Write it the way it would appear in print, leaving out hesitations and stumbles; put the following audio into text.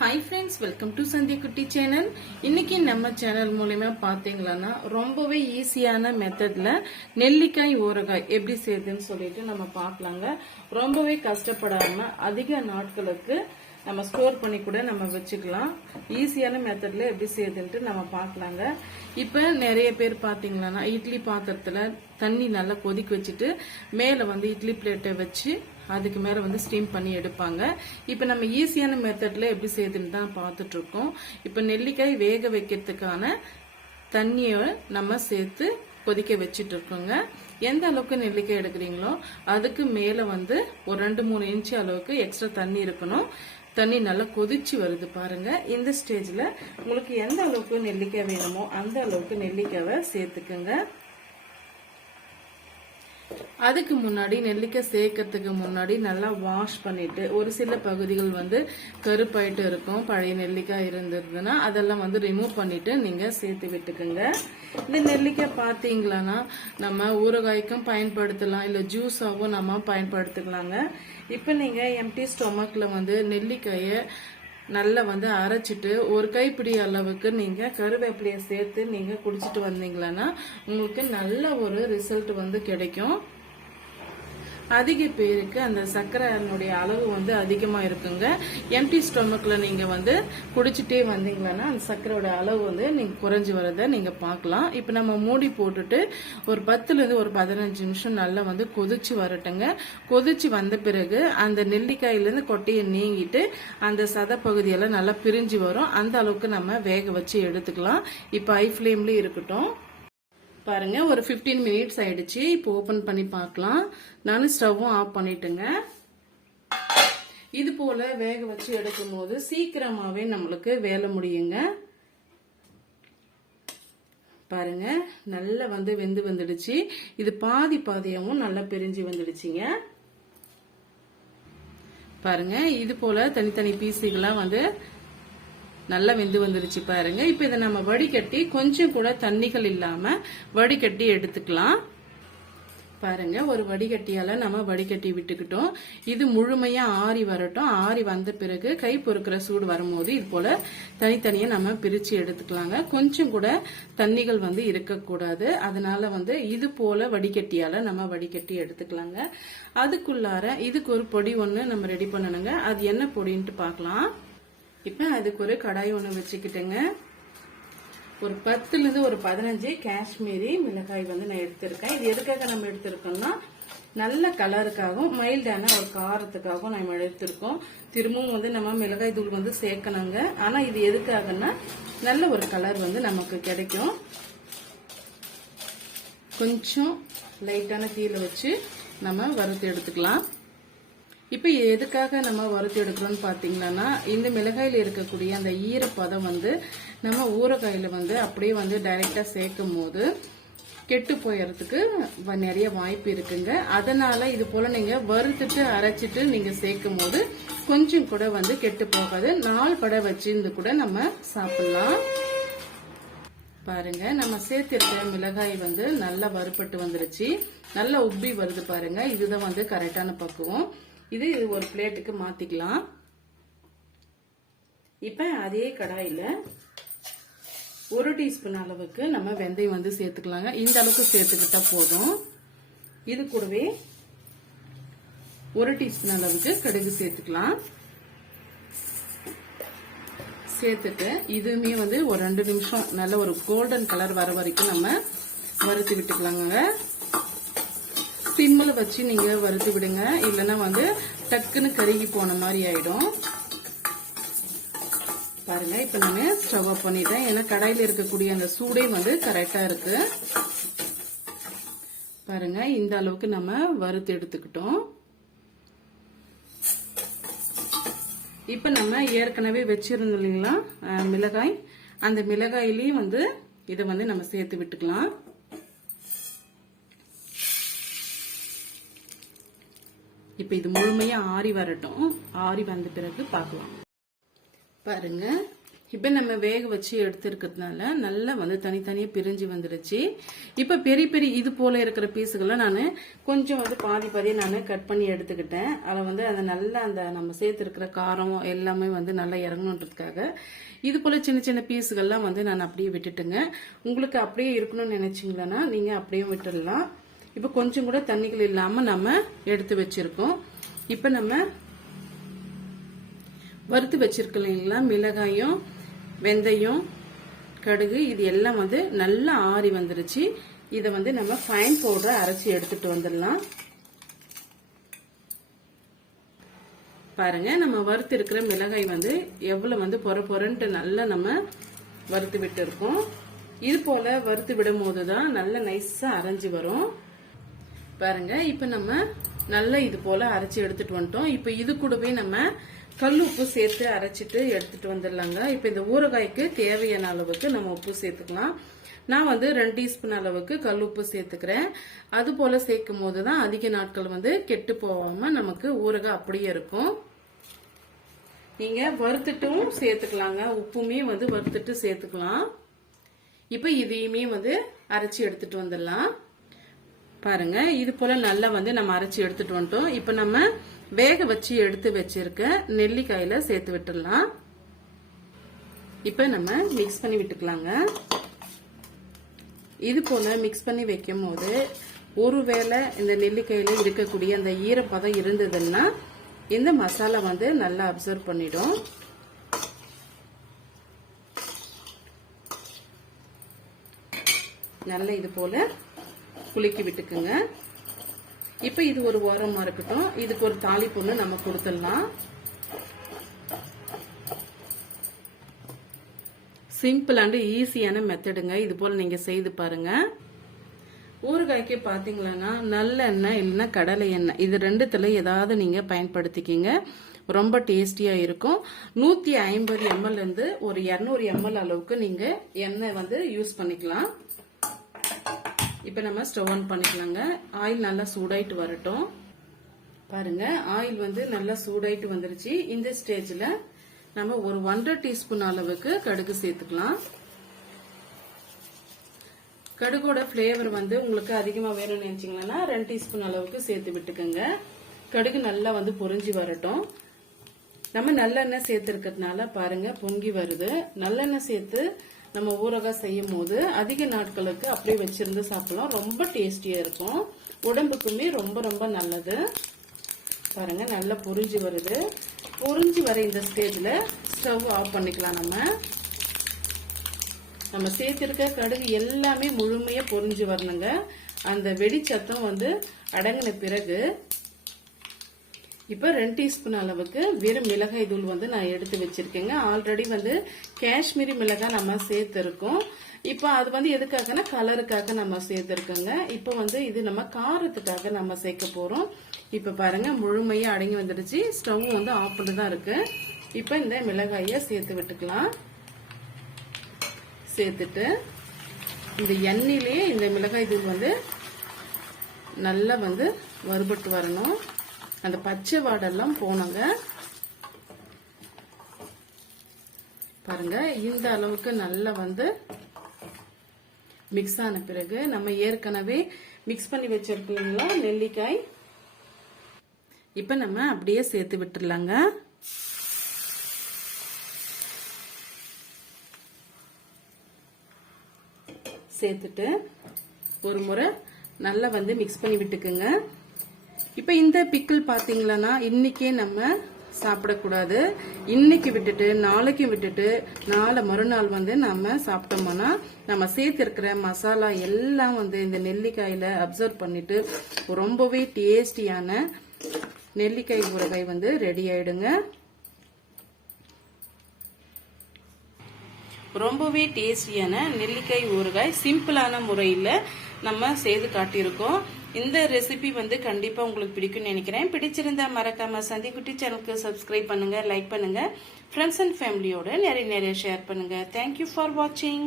Hi friends, welcome to Sandhya குட்டி channel. இன்னைக்கு நம்ம சேனல் மூலமா பாத்தீங்கன்னா ரொம்பவே ஈஸியான மெத்தட்ல நெல்லிக்காய் ஊறுகாய் எப்படி செய்யுதுன்னு சொல்லிட்டு நம்ம பார்க்கலாங்க. ரொம்பவே கஷ்டப்படாம அதிக நாட்களுக்கு நம்ம ஸ்டோர் பண்ணி கூட நம்ம வச்சுக்கலாம். ஈஸியான மெத்தட்ல எப்படி செய்யுதுன்ட்டு நம்ம பார்க்கலாங்க. இப்ப நிறைய பேர் பாத்தீங்கன்னா இட்லி பாத்திரத்துல தண்ணி நல்லா கொதிக்க வச்சுட்டு மேல இட்லி பிளேட்டை வச்சு அதுக்கு மேல ஸ்டீம் பண்ணி எடுப்பாங்க. இப்ப நம்ம ஈஸியான மெத்தட்ல எப்படி செய்யுதுன்னு தான் பார்த்துட்டு இருக்கோம். இப்ப நெல்லிக்காய் வேக வைக்கிறதுக்கான தண்ணியை நம்ம சேர்த்து கொதிக்க வச்சுட்டு இருக்கோங்க. எந்த அளவுக்கு நெல்லிக்காய் எடுக்கிறீங்களோ அதுக்கு மேல ஒரு 2-3 இன்ச்சு அளவுக்கு எக்ஸ்ட்ரா தண்ணி இருக்கணும். தண்ணி நல்லா கொதிச்சு வருது பாருங்க. இந்த ஸ்டேஜ்ல உங்களுக்கு எந்த அளவுக்கு நெல்லிக்காய் வேணுமோ அந்த அளவுக்கு நெல்லிக்காவை சேர்த்துக்குங்க. அதுக்கு முன்னாடி நெல்லிக்காய் சேர்க்கறதுக்கு முன்னாடி நல்லா வாஷ் பண்ணிட்டு, ஒரு சில பகுதிகள் கருப்பாயிட்டு இருக்கும், பழைய நெல்லிக்காய் இருந்ததுன்னா அதெல்லாம் ரிமூவ் பண்ணிட்டு நீங்க சேர்த்து விட்டுக்குங்க. இந்த நெல்லிக்காய் பாத்தீங்களான்னா நம்ம ஊறுகாய்க்கும் பயன்படுத்தலாம், இல்ல ஜூஸாவும் நம்ம பயன்படுத்திக்கலாங்க. இப்ப நீங்க எம்டி ஸ்டொமக்ல நெல்லிக்காய நல்லா அரைச்சிட்டு ஒரு கைப்பிடி அளவுக்கு நீங்க கருவேப்பிலையை சேர்த்து நீங்க குடிச்சிட்டு வந்தீங்களா உங்களுக்கு நல்ல ஒரு ரிசல்ட் கிடைக்கும். அதிக பேருக்கு அந்த சர்க்கரைனுடைய அளவு அதிகமா இருக்குங்க. எம்டி ஸ்டொமக்ல நீங்க குடிச்சிட்டே வந்தீங்களா அந்த சர்க்கரையோட அளவு நீங்க குறைஞ்சு வரத நீங்க பார்க்கலாம். இப்ப நம்ம மூடி போட்டுட்டு ஒரு 10 இருந்து ஒரு 15 நிமிஷம் நல்லா கொதிச்சு வரட்டுங்க. கொதிச்சு வந்த பிறகு அந்த நெல்லிக்காயில இருந்து கொட்டையை நீங்கிட்டு அந்த சத பகுதியெல்லாம் நல்லா பிரிஞ்சு வரும். அந்த அளவுக்கு நம்ம வேக வச்சு எடுத்துக்கலாம். இப்ப ஹை ஃபிளேம்ல இருக்கட்டும். பாருங்க, ஒரு 15 மினிட்ஸ் ஆயிடுச்சு. இப்போ ஓபன் பண்ணி பார்க்கலாம். நானும் ஸ்டவ்வும் ஆஃப் பண்ணிட்டுங்க. இது போல வேக வச்சு எடுக்கும் போது சீக்கிரமாவே நம்மளுக்கு வேலை முடியுங்க. பாருங்க, நல்லா வெந்து வந்துடுச்சு. இது பாதி பாதியாவும் நல்லா பிரிஞ்சு வந்துடுச்சுங்க. பாருங்க, இது போல தனித்தனி பீஸுகளா நல்லா வெந்து வந்துருச்சு பாருங்க. இப்ப இதை நம்ம வடிகட்டி கொஞ்சம் கூட தண்ணிகள் இல்லாம வடிகட்டி எடுத்துக்கலாம். பாருங்க, ஒரு வடிகட்டியால நம்ம வடிகட்டி விட்டுக்கிட்டோம். இது முழுமையா ஆறி வரட்டும். ஆறி வந்த பிறகு கை பொறுக்கிற சூடு வரும்போது இது போல தனித்தனியா நம்ம பிரிச்சு எடுத்துக்கலாங்க. கொஞ்சம் கூட தண்ணிகள் இருக்கக்கூடாது. அதனால இது போல வடிகட்டியால நம்ம வடிகட்டி எடுத்துக்கலாங்க. அதுக்குள்ளார இதுக்கு ஒரு பொடி ஒண்ணு நம்ம ரெடி பண்ணணுங்க. அது என்ன பொடின்ட்டு பார்க்கலாம். இப்ப அதுக்கு ஒரு கடாய் ஒண்ணு வச்சுக்கிட்டேங்க. ஒரு 10 இருந்து ஒரு 15 காஷ்மீரி மிளகாய் நான் எடுத்திருக்கேன். இது எதுக்காக நம்ம எடுத்திருக்கோம்னா நல்ல கலருக்காகவும் மைல்டான ஒரு காரத்துக்காகவும் நம்ம எடுத்திருக்கோம். திரும்பவும் நம்ம மிளகாய் தூள் சேர்க்கணுங்க. ஆனா இது எதுக்காகன்னா நல்ல ஒரு கலர் நமக்கு கிடைக்கும். கொஞ்சம் லைட்டான தீயில வச்சு நம்ம வறுத்து எடுத்துக்கலாம். இப்ப எதுக்காக நம்ம வறுத்து எடுக்கிறோம்னு பாத்தீங்கன்னா இந்த மிளகாயில இருக்கக்கூடிய அந்த ஈரப்பதம் நம்ம ஊறுகாயில அப்படியே டைரக்டா சேர்க்கும் போது கெட்டு போயறதுக்கு நிறைய வாய்ப்பு இருக்குங்க. அதனால இது போல நீங்க வறுத்துட்டு அரைச்சிட்டு நீங்க சேர்க்கும் போது கொஞ்சம் கூட கெட்டு போகாது. 4 படை வச்சிருந்து கூட நம்ம சாப்பிடலாம். பாருங்க, நம்ம சேர்த்திருக்க மிளகாய் நல்லா வறுபட்டு வந்துருச்சு. நல்லா உப்பி வருது பாருங்க. இதுதான் கரெக்டான பக்குவம். இது ஒரு பிளேட்டுக்கு மாத்திக்கலாம். இப்ப அதே கடாயில 1 டீஸ்பூன் அளவுக்கு நம்ம வெந்தயம் சேர்த்துக்கலாங்க. இந்த அளவுக்கு சேர்த்துக்கிட்டா போதும். இது கூடவே 1 டீஸ்பூன் அளவுக்கு கடுகு சேர்த்துக்கலாம். சேர்த்துட்டு இதுவுமே ஒரு 2 நிமிஷம் நல்ல ஒரு கோல்டன் கலர் வர வரைக்கும் நம்ம வறுத்து விட்டுக்கலாங்க. சிம்மில் வச்சு நீங்க வறுத்து விடுங்க. இல்லைன்னா டக்குன்னு கருகி போன மாதிரி ஆயிடும். பாருங்க, இப்ப நான் ஸ்டவ் ஆஃப் பண்ணிட்டேன். ஏன்னா கடாயில இருக்கக்கூடிய அந்த சூடே கரெக்டா இருக்கு. பாருங்க, இந்த அளவுக்கு நம்ம வறுத்து எடுத்துக்கிட்டோம். இப்ப நம்ம ஏற்கனவே வச்சிருந்தோம் இல்லைங்களா மிளகாய், அந்த மிளகாயிலையும் இதை நம்ம சேர்த்து விட்டுக்கலாம். இப்ப இது முழுமையா ஆறி வரட்டும். ஆறி வந்த பிறகு பார்க்கலாம். பாருங்க, இப்போ நம்ம வேக வச்சு எடுத்துருக்கிறதுனால நல்லா வந்து தனித்தனியாக பிரிஞ்சு வந்துடுச்சு. இப்போ பெரிய பெரிய இது போல இருக்கிற பீஸுகள்லாம் நான் கொஞ்சம் வந்து பாதி பாதியாக நான் கட் பண்ணி எடுத்துக்கிட்டேன். அதை வந்து அதை நல்லா அந்த நம்ம சேர்த்துருக்கிற காரம் எல்லாமே வந்து நல்லா இறங்கணுன்றதுக்காக இது போல சின்ன சின்ன பீஸுகள்லாம் வந்து நான் அப்படியே விட்டுட்டுங்க. உங்களுக்கு அப்படியே இருக்கணும்னு நினைச்சிங்களா நீங்க அப்படியே விட்டுடலாம். இப்போ கொஞ்சம் கூட தண்ணிகள் இல்லாமல் நம்ம எடுத்து வச்சிருக்கோம். இப்போ நம்ம வறுத்து வச்சிருக்கோம் இல்லைங்களா, மிளகாயும் வெந்தயம் கடுகு இது எல்லாம் வந்து நல்லா ஆறி வந்துருச்சு. இதை வந்து நம்ம ஃபைன் பவுடரை அரைச்சி எடுத்துட்டு வந்துடலாம். பாருங்க நம்ம வறுத்து இருக்கிற மிளகாய் வந்து எவ்வளவு வந்து பொறன்ட்டு நல்லா நம்ம வறுத்து விட்டு இருக்கோம். இது போல வறுத்து விடும் போதுதான் நல்லா நைஸா அரைஞ்சு வரும். பாருங்க இப்ப நம்ம நல்லா இது போல அரைச்சி எடுத்துட்டு வந்துட்டோம். இப்ப இது கூடவே நம்ம கல் உப்பு சேர்த்து அரைச்சிட்டு எடுத்துட்டு வந்துடலாங்க. இப்ப இந்த ஊறுகாய்க்கு தேவையான அளவுக்கு நம்ம உப்பு சேர்த்துக்கலாம். நான் வந்து 2 டீஸ்பூன் அளவுக்கு கல் உப்பு சேர்த்துக்கிறேன். அது போல சேர்க்கும் போதுதான் அதிக நாட்கள் வந்து கெட்டு போகாம நமக்கு ஊறுகாய் அப்படியே இருக்கும். நீங்க வறுத்துட்டும் சேர்த்துக்கலாங்க, உப்புமே வந்து வறுத்துட்டு சேர்த்துக்கலாம். இப்ப இதையுமே வந்து அரைச்சி எடுத்துட்டு வந்துடலாம். பாருங்க இது போல நல்லா வந்து நம்ம அரைச்சி எடுத்துட்டு வந்துட்டோம். இப்ப நம்ம வேக வச்சு எடுத்து வச்சிருக்க நெல்லிக்காயில சேர்த்து விட்டுடலாம். இப்ப நம்ம மிக்ஸ் பண்ணி விட்டுக்கலாங்க. இது போல மிக்ஸ் பண்ணி வைக்கும் போது ஒருவேளை இந்த நெல்லிக்காயில இருக்கக்கூடிய அந்த ஈரப்பதம் இருந்ததுன்னா இந்த மசாலா வந்து நல்லா அப்சர்வ் பண்ணிடும். நல்லா இது போல குலுக்கி விட்டுக்குங்க. இப்ப இது ஒரு ஓரமா இருக்கட்டும். இதுக்கு ஒரு தாளிப்பு நம்ம கொடுத்துடலாம். சிம்பிள் அண்ட் ஈஸியான மெத்தடுங்க. இது போல நீங்க செய்து பாருங்க. ஊறுகாய்க்கு பாத்தீங்களா நல்லெண்ணெய் இல்லைன்னா கடலை எண்ணெய் இது ரெண்டுத்துல ஏதாவது நீங்க பயன்படுத்திக்கிங்க. ரொம்ப டேஸ்டியா இருக்கும். 150 ml இருந்து ஒரு 200 ml அளவுக்கு நீங்க எண்ணெய் வந்து யூஸ் பண்ணிக்கலாம். இப்ப நம்ம ஸ்டவ் ஆன் பண்ணிக்கலாங்க. ஆயில் நல்லா சூடாயிட்டு வரட்டும். பாருங்க ஆயில் வந்து நல்லா சூடாயிட்டு வந்துருச்சு. இந்த ஸ்டேஜ்ல நம்ம ஒரு 1.5 டீஸ்பூன் அளவுக்கு கடுகு சேர்த்துக்கலாம். கடுகோட பிளேவர் வந்து உங்களுக்கு அதிகமா வேணும்னு நினைச்சீங்கன்னா 2 டீஸ்பூன் அளவுக்கு சேர்த்து விட்டுக்கோங்க. கடுகு நல்லா வந்து பொரிஞ்சு வரட்டும். நம்ம நல்லெண்ணெய் சேர்த்துருக்கிறதுனால பாருங்க பொங்கி வருது. நல்லெண்ணெய் சேர்த்து நம்ம ஊறுகாய் செய்யும் போது அதிக நாட்களுக்கு அப்படியே வச்சிருந்து சாப்பிடலாம். ரொம்ப டேஸ்டியா இருக்கும். உடம்புக்குமே ரொம்ப ரொம்ப நல்லது. பாருங்க நல்லா பொரிஞ்சு வருது. பொரிஞ்சு வர இந்த ஸ்டேஜ்ல ஸ்டவ் ஆஃப் பண்ணிக்கலாம். நம்ம சேர்த்திருக்க கடுகு எல்லாமே முழுமையா பொரிஞ்சு வரணுங்க. அந்த வெடிச்சத்தம் வந்து அடங்கின பிறகு இப்ப 2 டீஸ்பூன் அளவுக்கு வெறும் மிளகாய் தூள் வந்து நான் எடுத்து வச்சிருக்கேங்க. ஆல்ரெடி வந்து காஷ்மீரி மிளகாய் நம்ம சேர்த்திருக்கோம். இப்ப அது வந்து எதுக்காகனா கலருக்காக நம்ம சேர்த்திருக்கோங்க. இப்ப வந்து இது நம்ம காரத்துக்காக நம்ம சேர்க்க போறோம். இப்ப பாருங்க முழுமையா அடங்கி வந்துடுச்சு. ஸ்டவ் வந்து ஆஃப் பண்ணி தான் இருக்கு. இப்ப இந்த மிளகாய சேர்த்து விட்டுக்கலாம். சேர்த்துட்டு இந்த எண்ணெயிலேயே இந்த மிளகாய் தூள் வந்து நல்லா வந்து வறுபட்டு வரணும். அந்த பச்சை வாடெல்லாம் போனங்க. பாருங்க இந்த அளவுக்கு நல்லா வந்து மிக்ஸ் ஆன பிறகு நம்ம ஏற்கனவே மிக்ஸ் பண்ணி வச்சிருக்கீங்களா நெல்லிக்காய் இப்ப நம்ம அப்படியே சேர்த்து விட்டுடலாங்க. சேர்த்துட்டு ஒரு முறை நல்லா வந்து மிக்ஸ் பண்ணி விட்டுக்குங்க. இப்ப இந்த பிக்கிள் பாத்தீங்களா இன்னைக்கே நம்ம சாப்பிடக்கூடாது. இன்னைக்கு விட்டுட்டு நாளைக்கு விட்டுட்டு நாளை மறுநாள் வந்து நம்ம சாப்பிட்டோம்னா நம்ம சேர்த்திருக்கிற மசாலா எல்லாம் வந்து இந்த நெல்லிக்காயில அப்சர்வ் பண்ணிட்டு ரொம்பவே டேஸ்டியான நெல்லிக்காய் ஊறுகாய் வந்து ரெடி ஆயிடுங்க. ரொம்பவே டேஸ்டியான நெல்லிக்காய் ஊறுகாய் சிம்பிளான முறையில் நம்ம செய்து காட்டியிருக்கோம். இந்த ரெசிபி வந்து கண்டிப்பா உங்களுக்கு பிடிக்கும்னு நினைக்கிறேன். பிடிச்சிருந்தா மறக்காம சந்திக்குட்டி சேனலுக்கு சப்ஸ்கிரைப் பண்ணுங்க, லைக் பண்ணுங்க, ஃப்ரெண்ட்ஸ் அண்ட் ஃபேமிலியோட நிறைய ஷேர் பண்ணுங்க. தேங்க்யூ ஃபார் வாட்சிங்.